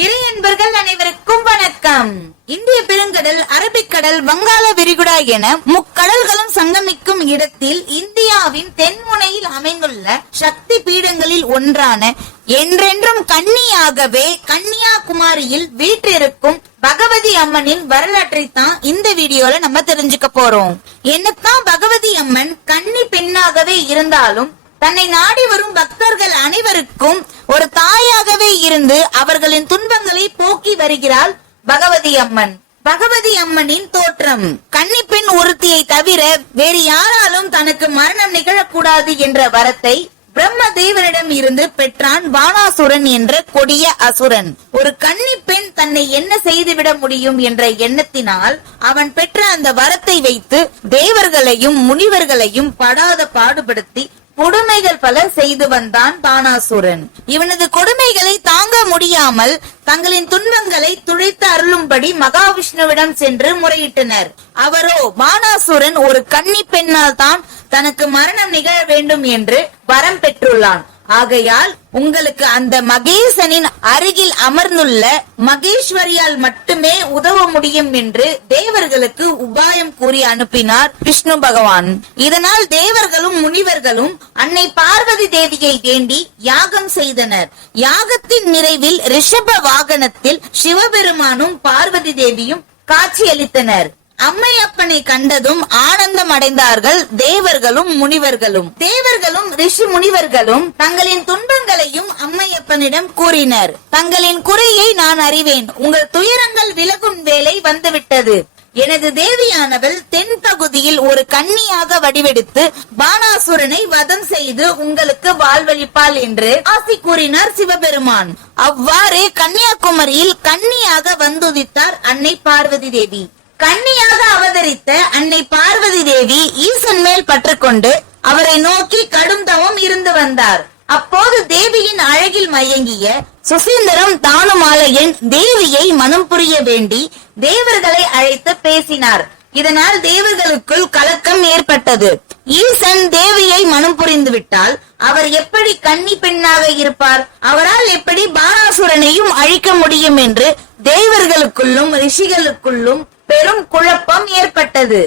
இறை அன்பர்கள் அனைவருக்கும் வணக்கம். இந்திய பெருங்கடல், அரபிக்கடல், வங்காள விரிகுடா என முக்கடல்களும் சங்கமிக்கும் இடத்தில் இந்தியாவின் தென்முனையில் அமைந்துள்ள சக்தி பீடங்களில் ஒன்றான என்றென்றும் கன்னியாகவே கன்னியாகுமரியில் வீற்றிருக்கும் பகவதி அம்மனின் வரலாற்றை தான் இந்த வீடியோல நம்ம தெரிஞ்சுக்க போறோம். என்னத்தான் பகவதி அம்மன் கன்னி பெண்ணாகவே இருந்தாலும் தன்னை நாடி வரும் பக்தர்கள் அனைவருக்கும் ஒரு தாயாகவே இருந்து அவர்களின் துன்பங்களை போக்கி வருகிறாள் பகவதி அம்மன். பகவதி அம்மனின் தோற்றம் கன்னி பெண் ஒருத்தியை தவிர வேறு யாராலும் தனக்கு மரணம் நிகழக்கூடாது என்ற வரத்தை பிரம்ம தேவனிடம் இருந்து பெற்றான் பானாசுரன் என்ற கொடிய அசுரன். ஒரு கன்னி பெண் தன்னை என்ன செய்துவிட முடியும் என்ற எண்ணத்தினால் அவன் பெற்ற அந்த வரத்தை வைத்து தேவர்களையும் முனிவர்களையும் படாத பாடுபடுத்தி கொடுமைகள் பல செய்து வந்தான் பானாசுரன். இவனது கொடுமைகளை தாங்க முடியாமல் தங்களின் துன்பங்களை துடைத்து அருளும்படி மகாவிஷ்ணுவிடம் சென்று முறையிட்டனர். அவரோ பானாசுரன் ஒரு கன்னி பெண்ணால் தான் தனக்கு மரணம் நிகழ வேண்டும் என்று வரம் பெற்றுள்ளான். ஆகையால் உங்களுக்கு அந்த மகேசனின் அருகில் அமர்ந்துள்ள மகேஸ்வரியால் மட்டுமே உதவ முடியும் என்று தேவர்களுக்கு உபாயம் கூறி அனுப்பினார் விஷ்ணு பகவான். இதனால் தேவர்களும் முனிவர்களும் அன்னை பார்வதி தேவியை வேண்டி யாகம் செய்தனர். யாகத்தின் நிறைவில் ரிஷப வாகனத்தில் சிவபெருமானும் பார்வதி தேவியும் காட்சியளித்தனர். அம்மையப்பனை கண்டதும் ஆனந்தம் அடைந்தார்கள் தேவர்களும் முனிவர்களும். தேவர்களும் ரிஷி முனிவர்களும் தங்களின் துன்பங்களையும் அம்மையப்பனிடம் கூறினர். தங்களின் குறையை நான் அறிவேன், உங்கள் துயரங்கள் விலகும் வேலை வந்துவிட்டது. எனது தேவியானவள் தென் பகுதியில் ஒரு கன்னியாக வடிவெடுத்து பானாசுரனை வதம் செய்து உங்களுக்கு வாழ்வளிப்பாள் என்று ஆசி கூறினார் சிவபெருமான். அவ்வாறு கன்னியாகுமரியில் கன்னியாக வந்துதித்தார் அன்னை பார்வதி தேவி. கன்னியாக அவதரித்த அன்னை பார்வதி தேவி ஈசன் மேல் பற்றுக்கொண்டு அவரை நோக்கி கடும் தவம் இருந்து வந்தார். அப்போது தேவியின் அழகில் மயங்கிய சுசீந்திரம் தானுமாலையன் தேவியை மனம் புரிய வேண்டி தேவர்களை அழைத்து பேசினார். இதனால் தேவர்களுக்குள் கலக்கம் ஏற்பட்டது. ஈசன் தேவியை மனம் புரிந்து விட்டால் அவர் எப்படி கன்னி பெண்ணாக இருப்பார்? அவரால் எப்படி பானாசுரனையும் அழிக்க முடியும் என்று தேவர்களுக்குள்ளும் ரிஷிகளுக்குள்ளும் பெரும் குழப்பம் ஏற்பட்டது.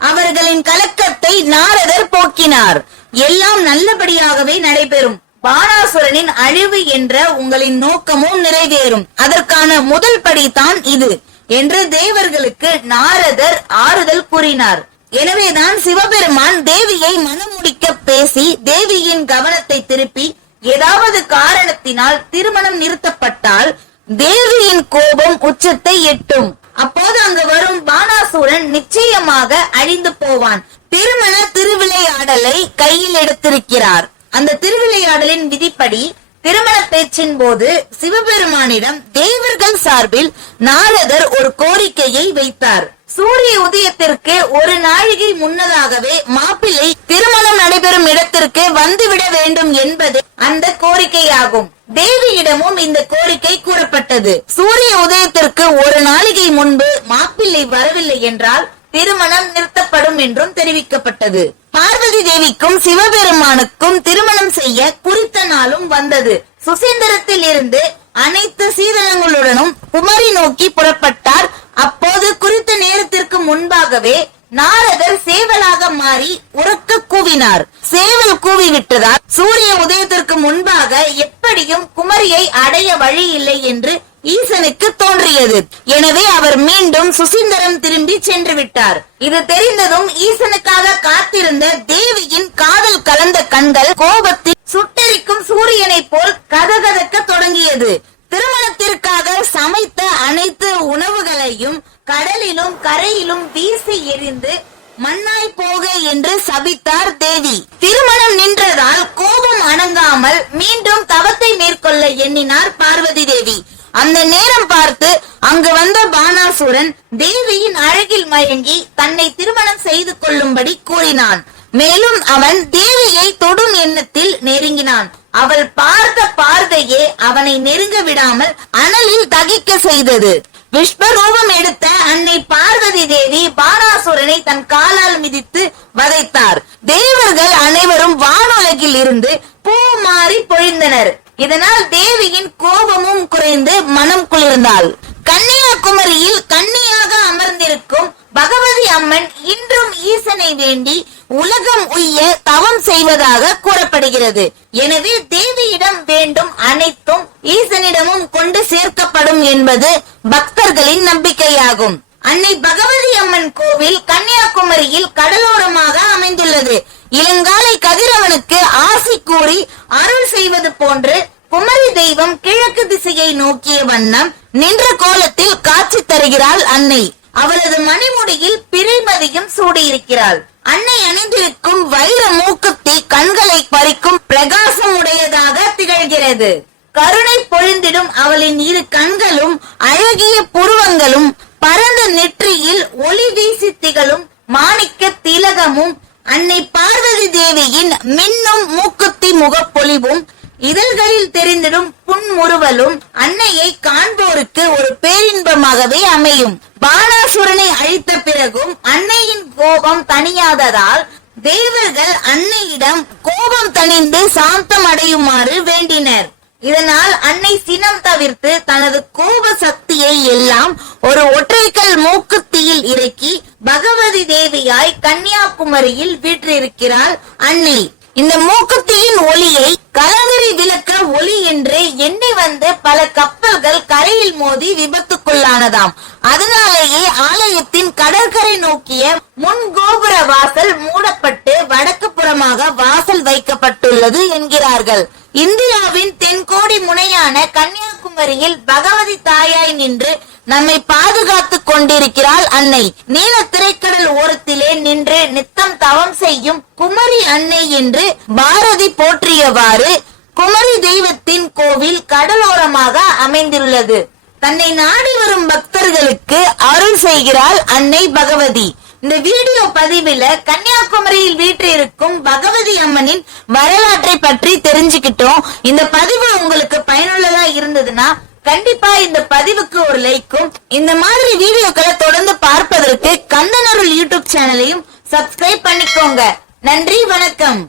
அவர்களின் கலக்கத்தை நாரதர் போக்கினார். எல்லாம் நல்லபடியாகவே நடைபெறும். பானாசுரனின் அழிவு என்ற உங்களின் நோக்கமும் நிறைவேறும். அதற்கான முதல் படிதான் இது என்று தேவர்களுக்கு நாரதர் ஆறுதல் கூறினார். எனவேதான் சிவபெருமான் தேவியை மனம் முடிக்க பேசி தேவியின் கவனத்தை திருப்பி ஏதாவது காரணத்தினால் திருமணம் நிறுத்தப்பட்டால் தேவியின் கோபம் உச்சத்தை எட்டும். அப்போது அங்கு வரும் பானாசுரன் நிச்சயமாக அழிந்து போவான். திருமண திருவிளையாடலை கையில் எடுத்திருக்கிறார். அந்த திருவிளையாடலின் விதிப்படி திருமண பேச்சின் போது சிவபெருமானிடம் தேவர்கள் சார்பில் நாரதர் ஒரு கோரிக்கையை வைத்தார். சூரிய உதயத்திற்கு ஒரு நாழிகை முன்னதாகவே மாப்பிள்ளை திருமணம் நடைபெறும் இடத்திற்கு வந்துவிட வேண்டும் என்பது அந்த கோரிக்கையாகும். தேவியிடமும் இந்த கோரிக்கை கூறப்பட்டது. சூரிய உதயத்திற்கு ஒரு நாளிகை முன்பு மாப்பிள்ளை வரவில்லை என்றால் திருமணம் நிறுத்தப்படும் என்றும் தெரிவிக்கப்பட்டது. பார்வதி தேவிக்கும் சிவபெருமானுக்கும் திருமணம் செய்ய குறித்த நாளும் வந்தது. சுசீந்திரத்தில் இருந்து அனைத்து சீதனங்களுடனும் குமரி நோக்கி புறப்பட்டார். அப்போது குறித்த நேரத்திற்கு முன்பாகவே நாரதர் சேவலாக மாறி உரக்க கூவினார். சேவல் கூவி விட்டதால் சூரிய உதயத்திற்கு முன்பாக எப்படியும் குமரியை அடைய வழி இல்லை என்று ஈசனுக்கு தோன்றியது. எனவே அவர் மீண்டும் சுசீந்திரம் திரும்பி சென்று விட்டார். இது தெரிந்ததும் ஈசனுக்காக காத்திருந்த தேவியின் காதல் கலந்த கண்கள் கோபத்தில் சுட்டெரிக்கும் சூரியனை போல் கதகதக்க தொடங்கியது. திருமணத்திற்காக சமைத்த அனைத்து உணவுகளையும் கடலிலும் கரையிலும் வீசி எறிந்து மண்ணாய் போக என்று சபித்தார் தேவி. திருமணம் நின்றதால் கோபம் அடங்காமல் மீண்டும் தவத்தை மேற்கொள்ள எண்ணினார் பார்வதி தேவி. அந்த நேரம் பார்த்து அங்கு வந்த பானாசுரன் தேவியின் அழகில் மயங்கி தன்னை திருமணம் செய்து கொள்ளும்படி கூறினான். மேலும் அவன் தேவியை தொடும் எண்ணத்தில் நெருங்கினான். அவள் பார்த்த பார்வையே அவனை நெருங்க விடாமல் அனலில் தகிக்க செய்தது. விஸ்வரூபம் எடுத்த அன்னை பார்வதி தேவி பானாசுரனை தன் காலால் மிதித்து வதைத்தார். தேவர்கள் அனைவரும் வானுலகில் இருந்து பூ மாறி பொழிந்தனர். இதனால் தேவியின் கோபமும் குறைந்து மனம் வீற்றிருந்தாள். கன்னியாகுமரியில் கன்னியாக அமர்ந்திருக்கும் பகவதி அம்மன் இன்றும் ஈசனை வேண்டி உலகம் உய்ய தவம் செய்வதாக கூறப்படுகிறது. எனவே தேவியிடம் வேண்டும் அனைத்தும் ஈசனிடமும் கொண்டு சேர்க்கப்படும் என்பது பக்தர்களின் நம்பிக்கையாகும். அன்னை பகவதி அம்மன் கோவில் கன்னியாகுமரியில் கடலோரமாக அமைந்துள்ளது. இளங்காலை கதிரவனுக்கு ஆசி கூறி அருள் செய்வது போன்று குமரி தெய்வம் கிழக்கு திசையை நோக்கிய வண்ணம் நின்ற கோலத்தில் காட்சி தருகிறாள் அன்னை. அவளது மணிமுடியில் பிறைமதியும் சூடியிருக்கிறாள். அன்னை அணிந்திருக்கும் வைர மூக்குத்தி கண்களை பறிக்கும் பிரகாசம் உடையதாக திகழ்கிறது. கருணை பொழிந்திடும் அவளின் இரு கண்களும் அழகிய புருவங்களும் பரந்த நெற்றியில் ஒளி வீசி திகழும் மாணிக்க திலகமும் அன்னை பார்வதி தேவியின் மின்னும் மூக்குத்தி முகப்பொலிவும் இதழ்களில் தெரிந்திடும் புன்முறுவலும் அன்னையை காண்போருக்கு ஒரு பேரின்பமாகவே அமையும். பாணாசுரனை அழித்த பிறகும் அன்னையின் கோபம் தணியாததால் தேவர்கள் அன்னையிடம் கோபம் தணிந்து சாந்தம் அடையுமாறு வேண்டினர். இதனால் அன்னை சினம் தவிர்த்து தனது கோப சக்தியை எல்லாம் ஒரு ஒற்றைக்கல் மூக்குத்தியில் இறக்கி பகவதி தேவியாய் கன்னியாகுமரியில் வீற்றிருக்கிறாள் அன்னை. இந்த மூக்குத்தியின் ஒளியை கலங்கரை விளக்க ஒளி என்று எண்ணி வந்து பல கப்பல்கள் கரையில் மோதி விபத்துக்குள்ளானதாம். அதனாலேயே ஆலயத்தின் கடற்கரை நோக்கிய முன் கோபுர வாசல் மூடப்பட்டு வடக்கு புறமாக வாசல் வைக்கப்பட்டுள்ளது என்கிறார்கள். இந்தியாவின் தென்கோடி முனையான கன்னியாகுமரியில் பகவதி தாயாய் நின்று நம்மை பாதுகாத்துக் கொண்டிருக்கிறாள் அன்னை. நீல திரைக்கடல் ஓரத்திலே நின்று நித்தம் தவம் செய்யும் குமரி அன்னை என்று பாரதி போற்றியவாறு குமரி தெய்வத்தின் கோவில் கடலோரமாக அமைந்துள்ளது. தன்னை நாடி வரும் பக்தர்களுக்கு அருள் செய்கிறாள் அன்னை பகவதி. இந்த வீடியோ பதிவுல கன்னியாகுமரியில் வீற்றிருக்கும் பகவதி அம்மனின் வரலாற்றை பற்றி தெரிஞ்சுக்கிட்டோம். இந்த பதிவு உங்களுக்கு பயனுள்ளதா இருந்ததுன்னா கண்டிப்பா இந்த பதிவுக்கு ஒரு லைக்கும், இந்த மாதிரி வீடியோக்களை தொடர்ந்து பார்ப்பதற்கு கந்தனருள் யூடியூப் சேனலையும் சப்ஸ்கிரைப் பண்ணிக்கோங்க. நன்றி, வணக்கம்.